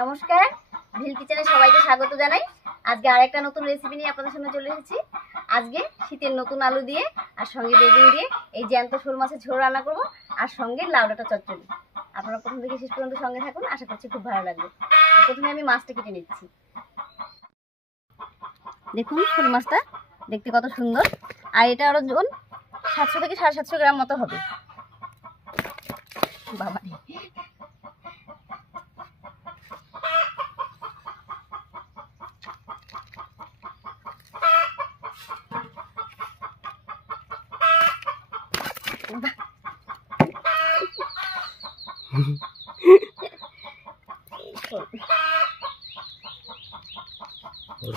নমস্কার, ভিল কিচেনে সবাইকে স্বাগত জানাই। আজকে আরেকটা নতুন রেসিপি নিয়ে আপনাদের সামনে চলে এসেছি। আজকে শীতের নতুন আলু দিয়ে আর সঙ্গে বেগুন দিয়ে এই জ্যান্ত শোল মাছের ঝোল রান্না করব, আর সঙ্গে লাউ ডাঁটা চচ্চড়ি। আপনারা প্রথম থেকে শেষ পর্যন্ত সঙ্গে থাকুন, আশা করছি খুব ভালো লাগবে। প্রথমে আমি মাছটা কেটে নিচ্ছি। দেখুন শোল মাছটা দেখতে কত সুন্দর, আর এটা আরো ওজন 700 থেকে 750 গ্রাম মতো হবে। বাবা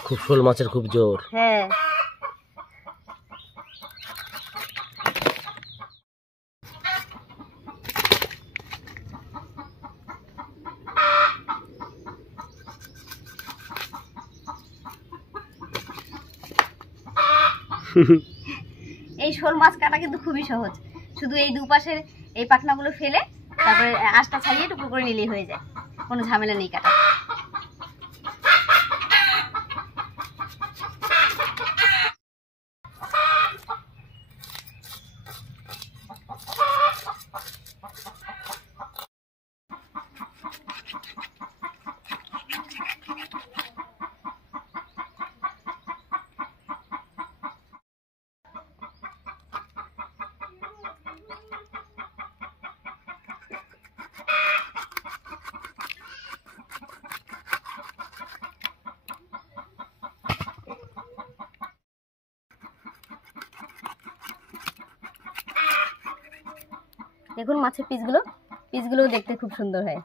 খুব শোল মাছের খুব জোর। হ্যাঁ, এই শোল মাছ কাটা কিন্তু খুবই সহজ। শুধু এই দুপাশের এই পাখনাগুলো ফেলে তারপরে আঁশটা ছাড়িয়ে টুকরো করে নিলেই হয়ে যায়, কোনো ঝামেলা নেই কাটা। দেখুন মাছের পিসগুলো দেখতে খুব সুন্দর হয়।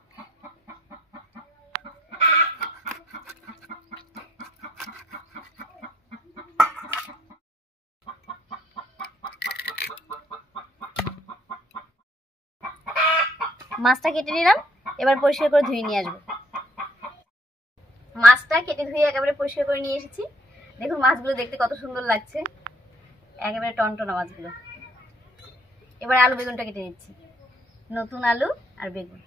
মাছটা কেটে নিলাম, এবার পরিষ্কার করে ধুয়ে নিয়ে আসবো। মাছটা কেটে ধুয়ে একেবারে পরিষ্কার করে নিয়ে এসেছি। দেখুন মাছগুলো দেখতে কত সুন্দর লাগছে, একেবারে টনটনা মাছগুলো। এবার আলু বেগুনটা কেটে নিচ্ছি, নতুন আলু আর বেগুন।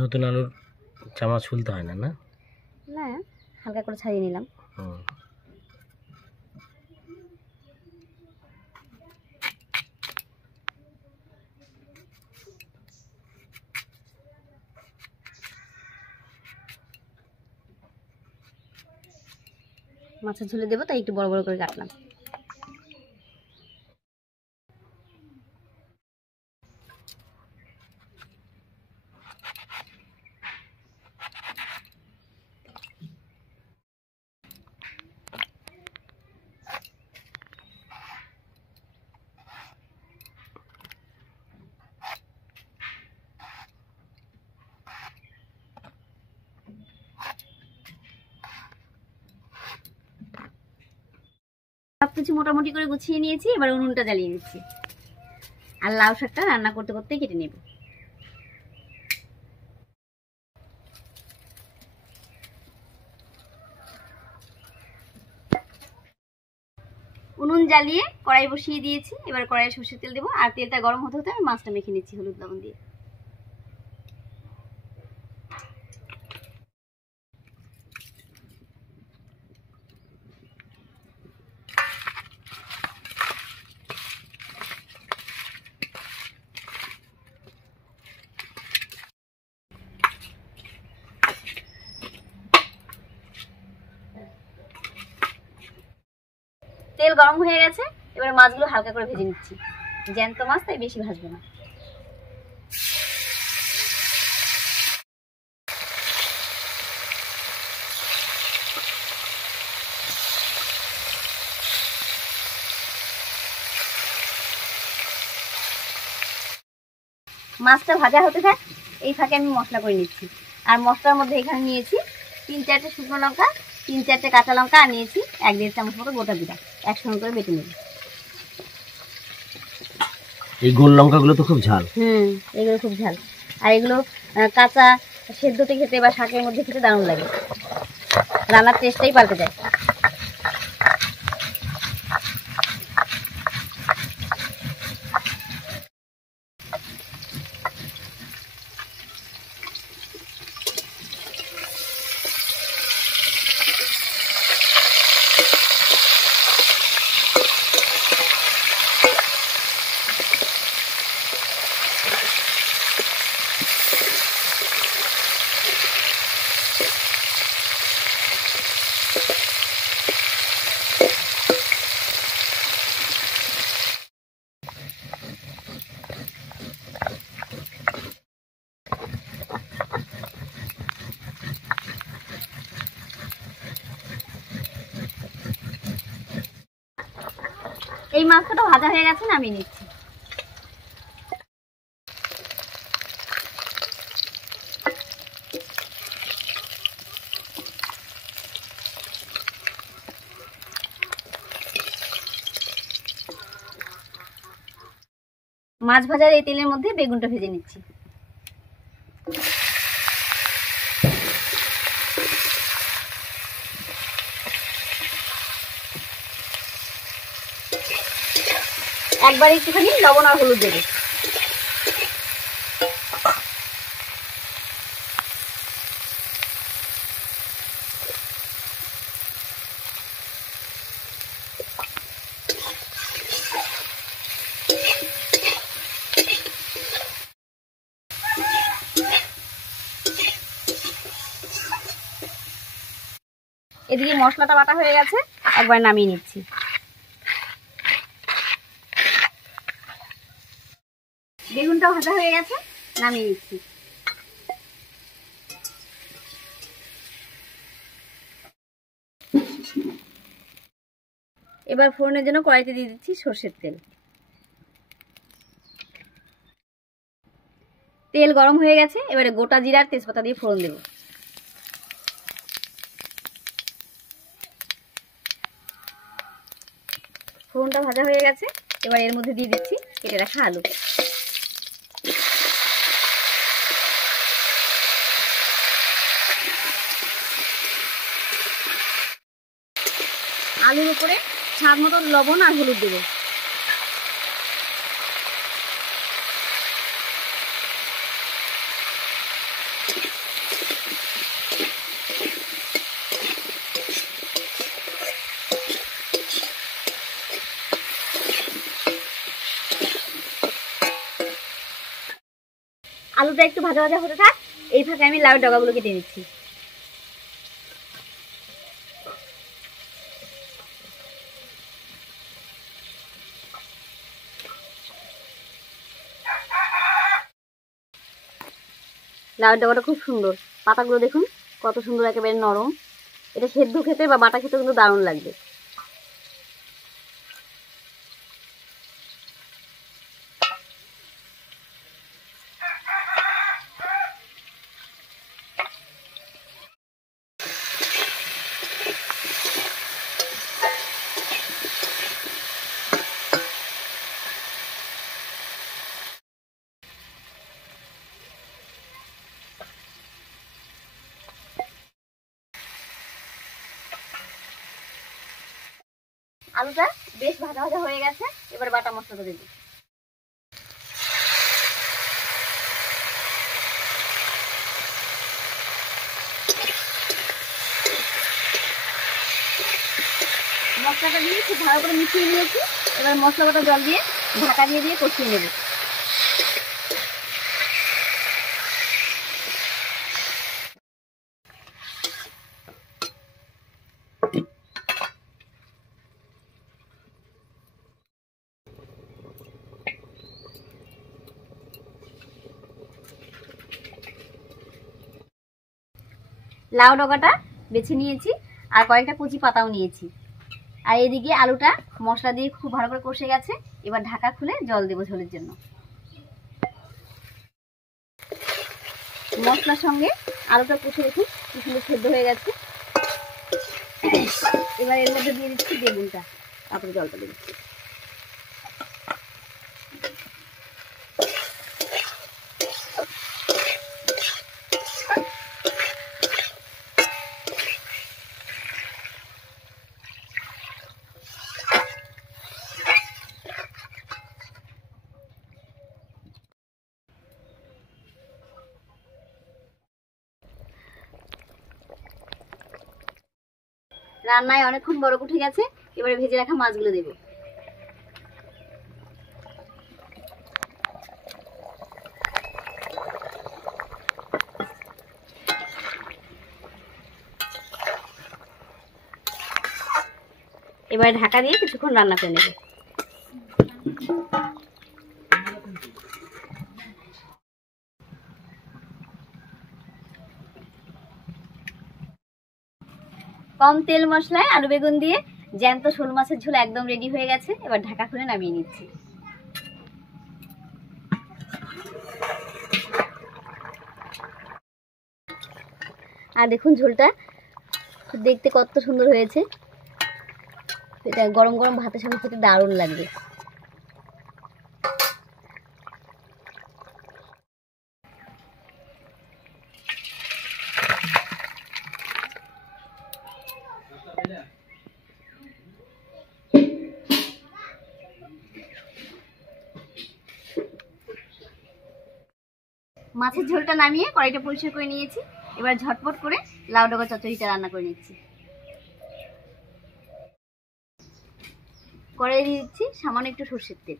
নতুন আলুর চামচ খুলতে হয় না? না না, হালকা করে ছাড়িয়ে নিলাম। মাছের ঝোলে দেবো তাই একটু বড় বড় করে কাটলাম। সবকিছু মোটামুটি করে গুছিয়ে নিয়েছি, এবার উনুনটা জ্বালিয়ে নিচ্ছি। আর লাউ শাকটা রান্না করতে করতে কেটে নেব। উনুন জ্বালিয়ে কড়াই বসিয়ে দিয়েছি, এবার কড়াইয়ে সরষের তেল দেবো, আর তেলটা গরম হতে হতে আমি মাছটা মেখে নিচ্ছি হলুদ লবণ দিয়ে। তেল গরম হয়ে গেছে, এবার মাছগুলো হালকা করে ভেজে নিচ্ছি। জ্যান্ত মাছ তাই বেশি ভাজবো না। মাছটা ভাজা হতে থাক, এই ফাঁকে আমি মশলা করে নিচ্ছি। আর মশলার মধ্যে এখানে নিয়েছি 3-4টে শুকনো লঙ্কা, 3-4টে কাঁচা লঙ্কা, আর নিয়েছি 1-1.5 চামচ মতো গোটা জিরা, একসঙ্গে করে বেটে নেব। এই গোল লঙ্কাগুলো তো খুব ঝাল। এগুলো খুব ঝাল, আর এগুলো কাঁচা সেদ্ধতে খেতে বা শাকের মধ্যে খেতে দারুণ লাগে। রান্নার টেস্টটাই পাল্টে যায়। এই মাছটা ভাজা হয়ে গেছে, নামিয়ে নিচ্ছি। মাছ ভাজার এই তেলের মধ্যে বেগুনটা ভেজে নিচ্ছি। একবার একটুখানি লবণ আর হলুদ দেবে। এদিকে মশলাটা বাটা হয়ে গেছে, একবার নামিয়ে নিচ্ছি। বেগুনটা ভাজা হয়ে গেছে, নামিয়ে নিচ্ছি। এবার ফোড়নের জন্য কড়াইতে দিয়ে দিচ্ছি সরষের তেল। তেল গরম হয়ে গেছে, এবারে গোটা জিরা আর তেজপাতা দিয়ে ফোড়ন দেব। ফোড়নটা ভাজা হয়ে গেছে, এবার এর মধ্যে দিয়ে দিচ্ছি কেটে রাখা আলু। আলুর উপরে স্বাদ মতো লবণ আর হলুদ দেবো। আলুটা একটু ভাজা ভাজা হতে থাক, এই ফাঁকে আমি লাউয়ের ডগাগুলো কেটে নিচ্ছি। লাউয়ের ডগাটা খুব সুন্দর, পাতাগুলো দেখুন কত সুন্দর, একেবারে নরম। এটা সেদ্ধ খেতে বা বাটা খেতে কিন্তু দারুণ লাগবে। আলুটা বেশ ভাজা ভাজা হয়ে গেছে, এবার বাটা মশলাটা দেব। মশলাটা দিয়ে খুব ভালো করে মিশিয়ে নিয়েছি, এবার মশলা বাটা জল দিয়ে ঢাকা দিয়ে দিয়ে কষিয়ে নেব। লাউ ডগাটা বেছে নিয়েছি আর কয়েকটা কুচি পাতাও নিয়েছি। আর এদিকে আলুটা মশলা দিয়ে খুব ভালো করে কষে গেছে, এবার ঢাকা খুলে জল দেবো ঝোলের জন্য। মশলার সঙ্গে আলুটা কষে দেখুন কি সুন্দর সেদ্ধ হয়ে গেছে। এবার এর মধ্যে দিয়ে দিচ্ছি বেগুনটা, তারপরে জলটা দেবো। রান্নায় অনেকক্ষণ বরক উঠে গেছে, এবারে ভেজে রাখা মাছগুলো দেব। এবারে ঢাকা দিয়ে কিছুক্ষণ রান্না করে নেব। কম তেল মশলায় আলু বেগুন দিয়ে জ্যান্ত শোল মাছের ঝোল একদম রেডি হয়ে গেছে। এবার ঢাকা খুলে নামিয়ে নিচ্ছি। আর দেখুন ঝোলটা দেখতে কত সুন্দর হয়েছে, এটা গরম গরম ভাতের সাথে খেতে দারুণ লাগবে। মাছের ঝোলটা নামিয়ে কড়াইটা পরিষ্কার করে নিয়েছি। এবার ঝটপট করে লাউ ডগা চচ্চড়িটা রান্না করে নিচ্ছি। কড়াই দিয়ে দিচ্ছি সামান্য একটু সরষের তেল।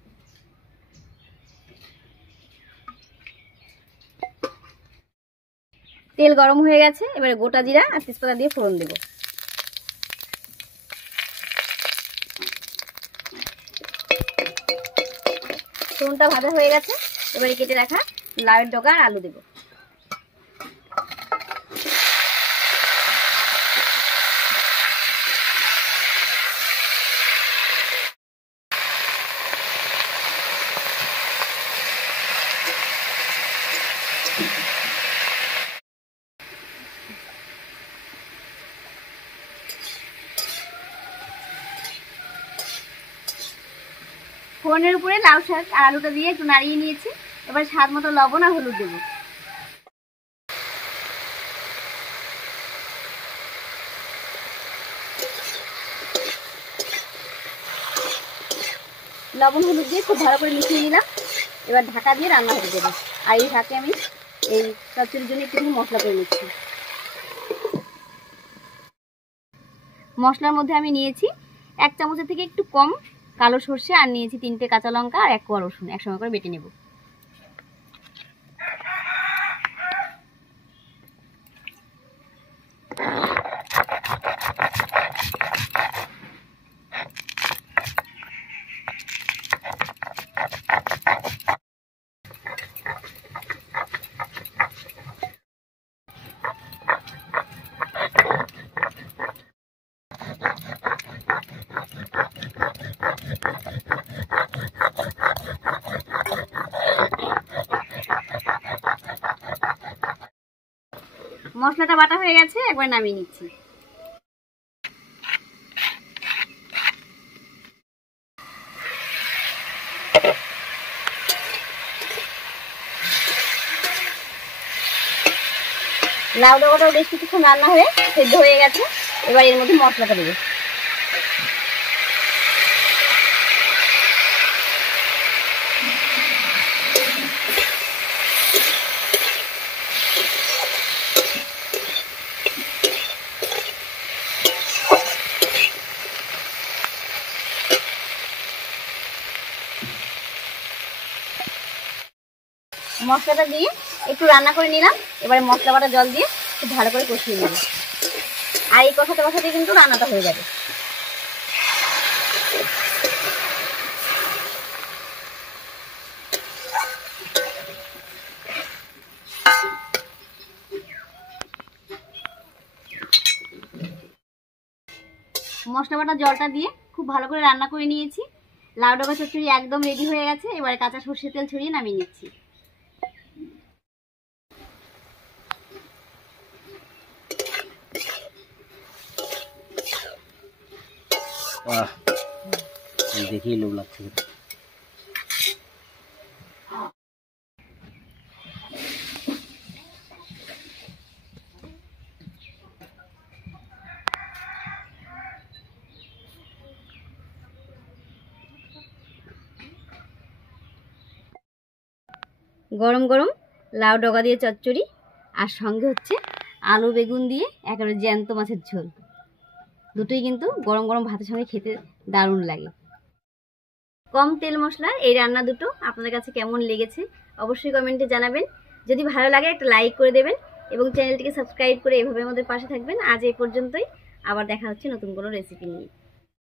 তেল গরম হয়ে গেছে, এবারে গোটা জিরা আর তেজপাতা দিয়ে ফোড়ন দেব। ফোড়নটা ভাজা হয়ে গেছে, এবারে কেটে রাখা লাউয়ের ডগা আর আলু দেব। ফোড়নের উপরে লাউ শাক আর আলুটা দিয়ে একটু নাড়িয়ে নিয়েছি। এবার স্বাদ মতো লবণ আর হলুদ দেব। লবণ হলুদ দিয়ে খুব ভালো করে মিশিয়ে নিলাম। এবার ঢাকা দিয়ে রান্না হতে দেবো। আর এই ঢাকে আমি এই চচ্চড়ির জন্য একটু মশলা করে নিচ্ছি। মশলার মধ্যে আমি নিয়েছি 1 চামচের থেকে একটু কম কালো সর্ষে, আর নিয়েছি 3টে কাঁচা লঙ্কা আর 1 কোয়া রসুন, একসঙ্গে করে বেটে নেব। মশলাটা বাটা হয়ে গেছে, একবার নামিয়ে নিচ্ছি। লাউ ডগাটাও বেশ কিছুক্ষণ রান্না হয়ে সেদ্ধ হয়ে গেছে। এবার এর মধ্যে মশলাটা দেবো। মশলাটা দিয়ে একটু রান্না করে নিলাম। এবারে মশলা বাটা জল দিয়ে খুব ভালো করে কষিয়ে নেব। আর এই কষাতে কষাতে কিন্তু রান্নাটা হয়ে যাবে। মশলা বাটা জলটা দিয়ে খুব ভালো করে রান্না করে নিয়েছি। লাউ ডগা চচ্চড়ি একদম রেডি হয়ে গেছে। এবারে কাঁচা সরষের তেল ছড়িয়ে নামিয়ে নিচ্ছি। দেখেই লোভ লাগছে। গরম গরম লাউ ডগা দিয়ে চচ্চড়ি, আর সঙ্গে হচ্ছে আলু বেগুন দিয়ে একেবারে জ্যান্ত মাছের ঝোল। দুটোই কিন্তু গরম গরম ভাতের সঙ্গে খেতে দারুণ লাগে। কম তেল মশলার এই রান্না দুটো আপনাদের কাছে কেমন লেগেছে অবশ্যই কমেন্টে জানাবেন। যদি ভালো লাগে একটা লাইক করে দেবেন এবং চ্যানেলটিকে সাবস্ক্রাইব করে এভাবে আমাদের পাশে থাকবেন। আজ এই পর্যন্তই, আবার দেখা হচ্ছে নতুন কোনো রেসিপি নিয়ে।